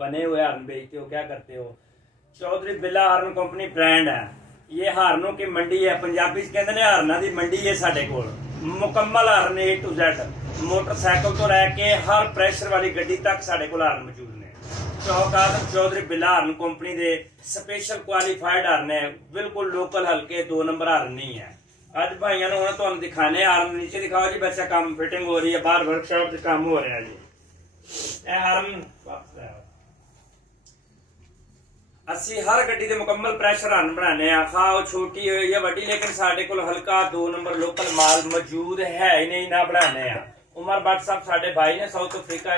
बने हुए हार्न बेचते हो, क्या करते हो? चौधरी बिल्ला हार्न कंपनी ब्रांड है। ये हार्नों की मंडी है, पंजाबी कहते हैं हारना की मंडी है साडे कोल। मुकम्मल horn A to Z, motorcycle तो लैके हर प्रेशर वाली गड्डी तक साडे कोल हार्न मौजूद ने। चौक आजम चौधरी बिल्ला हार्न कंपनी दे स्पेशल क्वालीफाइड हार्न है, बिल्कुल लोकल हल्के 2 नंबर हार्न नहीं है। अज भाइयों ने तुहानू दिखाने हार्न, नीचे दिखाओ जी बच्चा, काम फिटिंग हो रही है, बाहर वर्कशॉप से काम हो रहा है जी। यह हार्न असी हर गड्डी दे मुकम्मल प्रेशर हार्न बनाने खा छोटी हो या वड्डी, लेकिन साडे कोल हल्का 2 नंबर लोकल माल मौजूद है ही नहीं ना बनाने। उमर भट्ट साहब साडे भाई ने साउथ अफ्रीका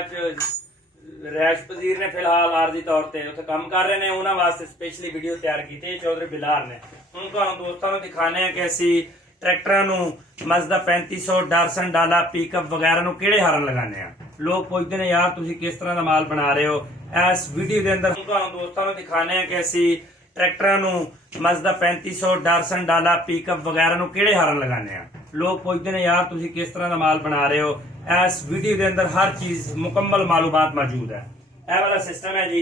रैश पजीर ने फिलहाल आरजी तौर पर उत्थे काम कर रहे हैं, उन्होंने वास्ते स्पेशली वीडियो तैयार की चौधरी बिल्ला हार्न ने। हम तुहानू दोस्तों दिखाने कि असी ट्रैक्टरां नू मजदा 3500 डारसन डाला पिकअप वगैरह नू किहड़े हार्न लगाने। लोग पुछदे ने यार तुसीं किस तरह का माल बना रहे हो। इस वीडियो के अंदर तुहानू दोस्तों नू दिखाने कि असी ट्रैक्टरां नू मजदा 3500 डारसन डाला पिकअप वगैरह नू किहड़े हार्न लगाने। लोग पुछदे ने यार तुसीं किस तरह का माल बना रहे हो। इस वीडियो के अंदर हर चीज मुकम्मल मालूमात मौजूद है। यह वाला सिस्टम है जी,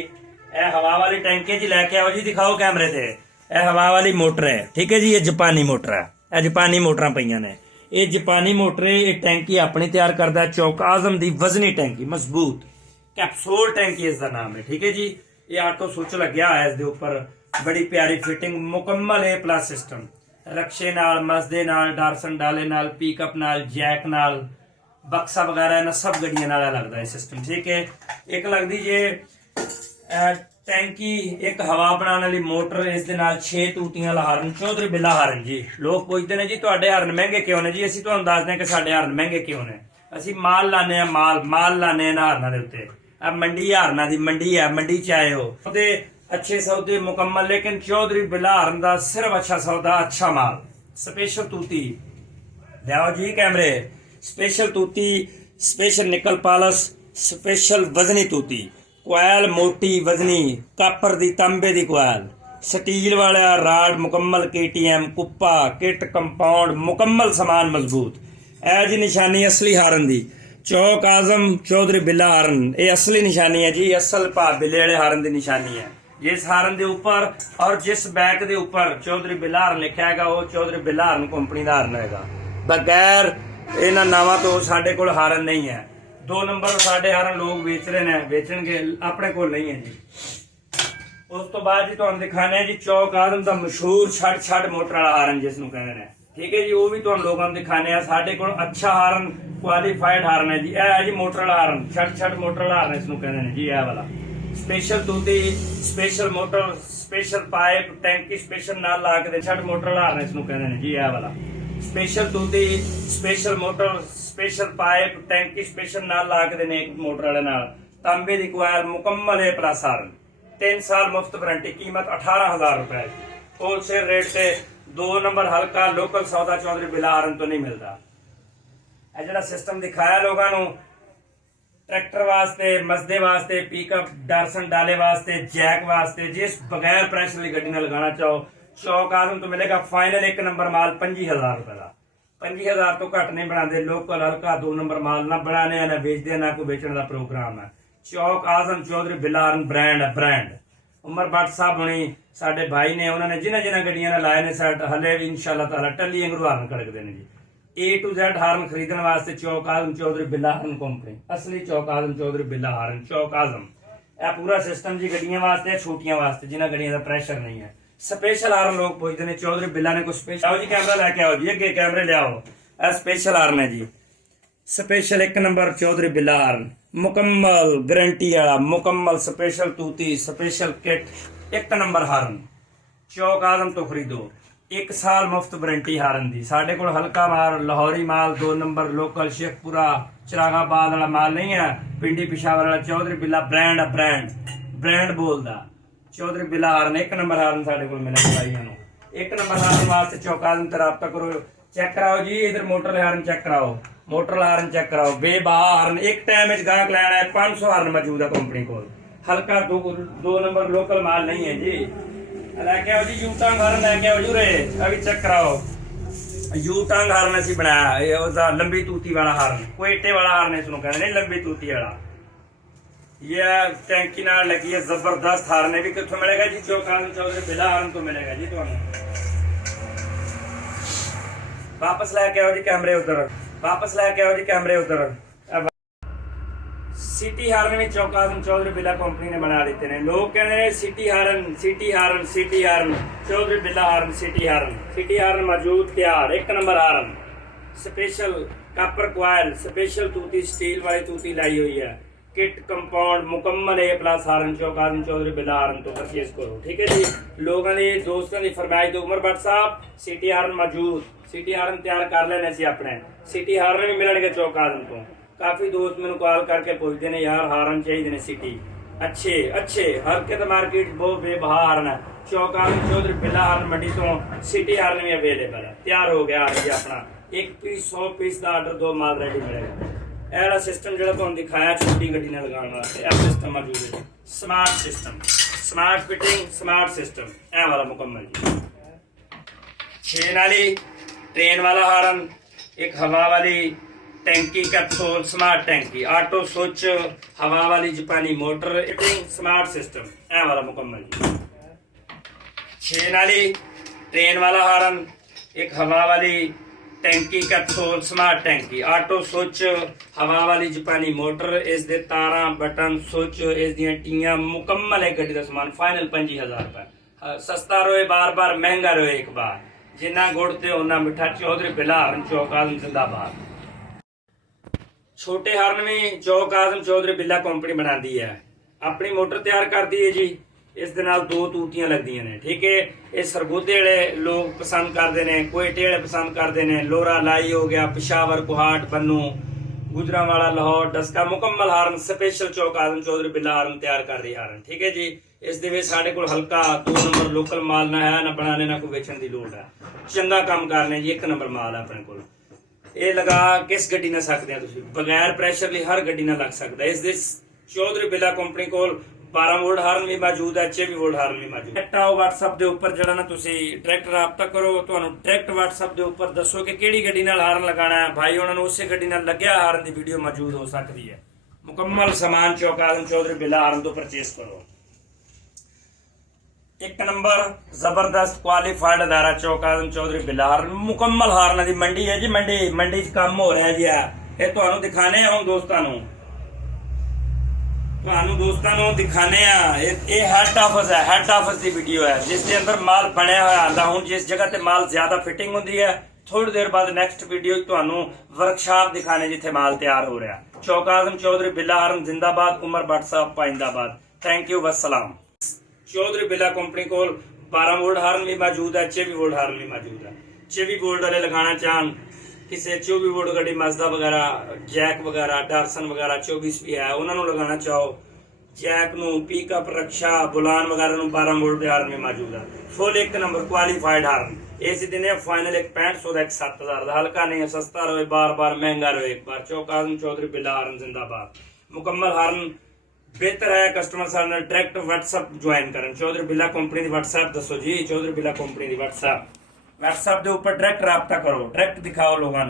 यह हवा वाली टैंकी जी लैके आओ जी, दिखाओ कैमरे से। यह हवा वाली मोटर है, ठीक है जी। ये जापानी मोटर है, यह जापानी मोटर पईयां ने। ये जापानी मोटर ये टैंकी अपनी तैयार करता है। चौक आजम की वजनी टैंकी, मजबूत कैप्सूल टैंकी इसका नाम है, ठीक है जी। ये ऑटो स्विच लग्या है इसके ऊपर, बड़ी प्यारी फिटिंग, मुकम्मल A+ सिस्टम, रक्शे नाल, मसदे नाल, डारसन डाले नाल, पिकअप नाल, जैक नाल, बक्सा वगैरह ना सब गड्डियां नाल लगता है सिस्टम, ठीक है। एक लगती जे टैंकी, एक हवा बनाने वाली मोटर, इस दे नाल 6 तूतियां वाला हार्न, चौधरी बिल्ला हार्न जी। लोग पुछदे ने जी तुहाडे हार्न महंगे क्यों ने जी। असीं तुहानूं दसदे कि साडे हार्न महंगे क्यों ने। असीं माल लाने माल लाने हार्नां दे उत्ते। अब मंडी हार्नां दी मंडी है, मंडी च आए हो ते अच्छे सौदे मुकम्मल, लेकिन चौधरी बिल्ला हार्न दा सिर्फ अच्छा सौदा, अच्छा माल। स्पेशल तूती लियाओ जी कैमरे, स्पेशल तूती, स्पेशल निकल पालस, स्पेशल वजनी तूती, कोयल मोटी वजनी, कापर दी, तांबे दी कोयल, स्टील वाला राड मुकम्मल, KTM कुप्पा किट कंपाउंड मुकम्मल समान मजबूत। ए जी निशानी असली हारन दी, चौक आजम चौधरी बिल्ला हारन, ये असली निशानी है जी, असल भा बिल्ले वाले हारन दी निशानी है। जिस हारन के ऊपर और जिस बैक के ऊपर चौधरी बिल्ला हारन लिखा है वो चौधरी बिल्ला हारन कंपनी का हारन है। बगैर इन्हां नावां तो साडे कोल हारन नहीं है। 2 नंबर साडे हारन लोग बेच रहे हैं, बेचणगे, अपने कोल नहीं है जी। उस तो बाद जी तुहानूं दिखाने जी चौक आजम का मशहूर छड़ मोटर वाला हारन जिसनूं कहंदे ने, ठीक है जी। वो भी तुहानूं लोगों को दिखाने साडे कोल अच्छा हारन, क्वालीफाइड हारन है जी। यह है जी मोटर वाला हारन, छड़ मोटर वाला हारन इसनूं कहंदे ने जी। यह वाला स्पेशल तूती, स्पेशल मोटर, स्पेशल पाइप, टैंकी स्पेशल नाल ला के छड़ मोटर वाला हारन इसनूं कहंदे ने जी। यह वाला स्पेशल तूती, स्पेशल मोटर, स्पेशल पाइप, टैंकी स्पेशल नाल ला के देने एक मोटर वाले नाल, तांबे दी कोयल, मुकम्मल A+ हारन, 3 साल मुफ्त वारंटी, कीमत 18,000 रुपए। होलसेल रेट से 2 नंबर हल्का लोकल सौदा चौधरी बिल्ला हारन तो नहीं मिलता। यह जिहड़ा सिस्टम दिखाया लोगों को ट्रैक्टर वास्ते, मसदे वास्ते, पिकअप डारसन डाले वास्ते, जैक वास्ते, जिस बगैर प्रेशर वाली गड्डी में लगाना चाहो, चौक आजम तो मिलेगा फाइनल 1 नंबर माल 25,000 रुपए का। 25,000 तो घट नहीं बनाते, लोकल हल्का 2 नंबर माल ना बनाने ना बेचते ना कोई बेचने का प्रोग्राम है। चौक आजम चौधरी बिल्ला हारन ब्रांड है, ब्रांड। उमर भट्ट साहब होनी साडे भाई ने, उन्होंने जिन्हें गड्डियां ने लाए ने साड हले भी इंशाअल्लाह ताला टल्ली अंगरू हारन कड़कदे ने जी। A to Z हारन खरीदने वास्ते चौक आजम चौधरी बिल्ला हारन कंपनी, असली चौक आजम चौधरी बिल्ला हारन, चौक आजम। यह पूरा सिस्टम जी गड्डियां वास्ते, छोटियां वास्ते जिन्हें गड्डियां का प्रेशर नहीं है। स्पेशल हारन लोग पूछते हैं चौधरी बिल्ला ने कोई स्पेशल, आओ जी कैमरा लैके आओ जी, अगे कैमरे ले आओ। यह स्पेशल हारन है जी, स्पेशल 1 नंबर चौधरी बिल्ला हारन, मुकम्मल गारंटी वाला, मुकम्मल स्पेशल तूती, स्पेशल किट, 1 नंबर हारन। चौक आजम तो खरीदो, 1 साल मुफ्त वारंटी हारन दी। साडे कोल हल्का माल, लाहौरी माल, 2 नंबर लोकल शेखपुरा चिरागाबाद वाला माल नहीं है, पिंडी पिशावर वाला चौधरी बिल्ला ब्रांड है, ब्रांड बोलदा चौधरी बिल्ला हारन। 1 नंबर हारन साडे कोल मिलेगा भाइयों नूं। 1 नंबर हारन वास्ते चौक आजम ते राब्ता करो। चेक कराओ जी, इधर मोटर हारन चेक कराओ, मोटर हारन चेक कराओ, बेबाहा हारन। एक टाइम गाहक लैना है 500 हारन मौजूद है कंपनी को, हल्का 2 नंबर लोकल माल नहीं है जी। लैके आओ जी, यूटांग हारन लैके आओ जी रे, अभी चेक कराओ। यूटांग हारन असीं बनाया, लंबी तूती वाला हारन, कोयटे वाला हारन इसनूं कहंदे ने, लंबी तूती वाला। ये टैंकी नाल लगी है जबरदस्त हारने भी कितों मिलेगा जी चौक आजम चौधरी बिला हारन तो मिलेगा जी तुहानू वापस लैके आओ जी कैमरे उधर वापस लैके आओ जी कैमरे उधर सिटी हारन भी चौक आजम चौधरी बिला कंपनी ने बना देते हैं लोग कहते हैं सिटी हारन चौधरी बिला हारन सिटी हारन मौजूद तैयार एक number horn special copper coil special तूती स्टील वाली तूती लाई हुई है किट कंपाउंड मुकम्मल ए प्लस हारन चौक आजम चौधरी बिला हारन तो परचेज करो ठीक है जी लोगों ने दोस्तों की फरमाइश दो उमर भट्ट साहब सिटी हारन मौजूद सिटी हारन तैयार कर लेने से अपने सिटी हारन भी मिलने चौक आजम तो काफी दोस्त मैंने कॉल करके पूछते हैं यार हारन चाहिए ने सिटी अच्छे हर के मार्केट बहुत बेबहा हारन है चौक आजम चौधरी बिला हारन मंडी तो सिटी हारन भी अवेलेबल है तैयार हो गया जी अपना एक पीस 100 पीस का आर्डर दो माल रेडी मिलेगा ऐसा सिस्टम जो तुम दिखाया छोटी गड्डी ने लगाने वास्ते यह सिस्टम मौजूद है smart system smart fitting smart system ए वाला मुकम्मल जी 6 नाली ट्रेन वाला हारन एक हवा वाली टैंकी कैप्सूल स्मार्ट टैंकी ऑटो स्विच हवा वाली जापानी मोटर फिटिंग स्मार्ट सिस्टम ए वाला मुकम्मल जी 6 नाली ट्रेन वाला हारन एक हवा वाली टैंकी कैप्सूल स्मार्ट टैंकी ऑटो स्विच हवा वाली जापानी मोटर इस दे तारा बटन स्विच इस दियां टीयां मुकम्मल है गड्डी दा सामान फाइनल 5000 रुपए सस्ता रोए बार बार महंगा रोए एक बार जिन्ना गुड़ ते उन्ना मिठा चौधरी बिला हारन चौक आजम जिंदाबाद छोटे हारन में चौक आजम चौधरी बिला कंपनी बनाती है अपनी मोटर तैयार करती है जी इस दे नाल 2 तूतियां लगदियां ने ठीक है ये सरगोदे वाले लोग पसंद करते हैं कोयटे वाले पसंद करते हैं लोरा लाई हो गया पिशावर कुहाट बन्नू गुजरांवाला लाहौर डस्का मुकम्मल हारन स्पेशल चौक आजम चौधरी बिला हारन तैयार कर रही हारन ठीक है जी इस दे विच साडे कोल हल्का 2 नंबर लोकल माल ना है ना बनाने ना कोई बेचण दी लोड़ है चंगा काम करने जी 1 नंबर माल है अपने कोल ये लगा किस गड्डी ना सकते हैं तुसीं बगैर प्रेशर ली हर गड्डी ना लग सकता है इस चौधरी बिला कंपनी कोल 12 वोल्ट हारन भी मौजूद है 24 वोल्ट हारन भी मौजूद है डायरेक्ट WhatsApp ਦੇ ਉੱਪਰ ਜਿਹੜਾ ਨਾ ਤੁਸੀਂ ਡਾਇਰੈਕਟ ਰਾਬਤਾ ਕਰੋ ਤੁਹਾਨੂੰ ਡਾਇਰੈਕਟ WhatsApp ਦੇ ਉੱਪਰ ਦੱਸੋ ਕਿ ਕਿਹੜੀ ਗੱਡੀ ਨਾਲ ਹਾਰਨ ਲਗਾਣਾ ਹੈ ਭਾਈ ਉਹਨਾਂ ਨੂੰ ਉਸੇ ਗੱਡੀ ਨਾਲ ਲੱਗਿਆ ਹਾਰਨ ਦੀ ਵੀਡੀਓ ਮੌਜੂਦ ਹੋ ਸਕਦੀ ਹੈ ਮੁਕੰਮਲ ਸਾਮਾਨ ਚੌਕ ਆਜ਼ਮ ਚੌਧਰੀ ਬਿਲਾ ਹਾਰਨ ਤੋਂ ਪਰਚੇਸ ਕਰੋ एक नंबर जबरदस्त क्वालिफाइड अदारा चौक आजम चौधरी बिला हारन मुकम्मल हारन की मंडी है जी मंडी च काम हो रहा है जी ये ਤੁਹਾਨੂੰ ਦਿਖਾਣੇ ਆ ਹੁਣ ਦੋਸਤਾਂ ਨੂੰ दिखाने हेड ऑफिस है हेड ऑफिस की वीडियो है जिसके अंदर माल बनया हुआ आता हूँ जिस जगह ते माल ज्यादा फिटिंग होती है थोड़ी देर बाद नेक्स्ट वीडियो ਤੁਹਾਨੂੰ वर्कशॉप दिखाने जिथे माल तैयार हो रहा है चौक आजम चौधरी बिला हारन जिंदाबाद उमर भट्ट साहब पाइंदाबाद थैंक यू वसलाम चौधरी बिला कंपनी को 12 वोल्ट हारन भी मौजूद है 24 वोल्ट हारन भी मौजूद है 24 वोल्ट वाले लगाना चाहन किसी 24 वोल्ट गड्डी मजदा वगैरह जैक वगैरह डारसन वगैरह 24 भी है उन्होंने लगाना चाहो जैक नू पिकअप रक्षा बुलान वगैरह 12 वोल्ट हारन भी मौजूद है फुल 1 नंबर क्वालिफाइड हारन इस दिन फाइनल एक 6500 का एक 7000 का हल्का नहीं है सस्ता रहे बार बार महंगा रहे एक बार चौक आजम चौधरी बिला हारन जिंदाबाद मुकम्मल हारन बेहतर है कस्टमर सारे डायरेक्ट WhatsApp ज्वाइन करें चौधरी बिला कंपनी की WhatsApp दसो जी चौधरी बिला कंपनी की WhatsApp के ऊपर डायरेक्ट राबता करो डायरेक्ट दिखाओ लोगों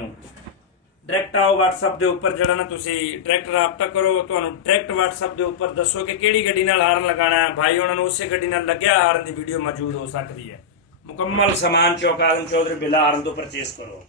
डायरेक्ट आओ WhatsApp के ऊपर जरा ना तुसी डायरेक्ट राबता करो ਤੁਹਾਨੂੰ डायरेक्ट WhatsApp के ऊपर दसो कि ਕਿਹੜੀ ਗੱਡੀ ਨਾਲ ਹਾਰਨ ਲਗਾਣਾ ਹੈ ਭਾਈ ਉਹਨਾਂ ਨੂੰ ਉਸੇ ਗੱਡੀ ਨਾਲ ਲੱਗਿਆ ਹਾਰਨ ਦੀ ਵੀਡੀਓ ਮੌਜੂਦ ਹੋ ਸਕਦੀ ਹੈ ਮੁਕੰਮਲ ਸਾਮਾਨ ਚੌਕ ਆਜ਼ਮ ਚੌਧਰੀ ਬਿਲਾ ਹਾਰਨ ਤੋਂ ਪਰਚੇਸ ਕਰੋ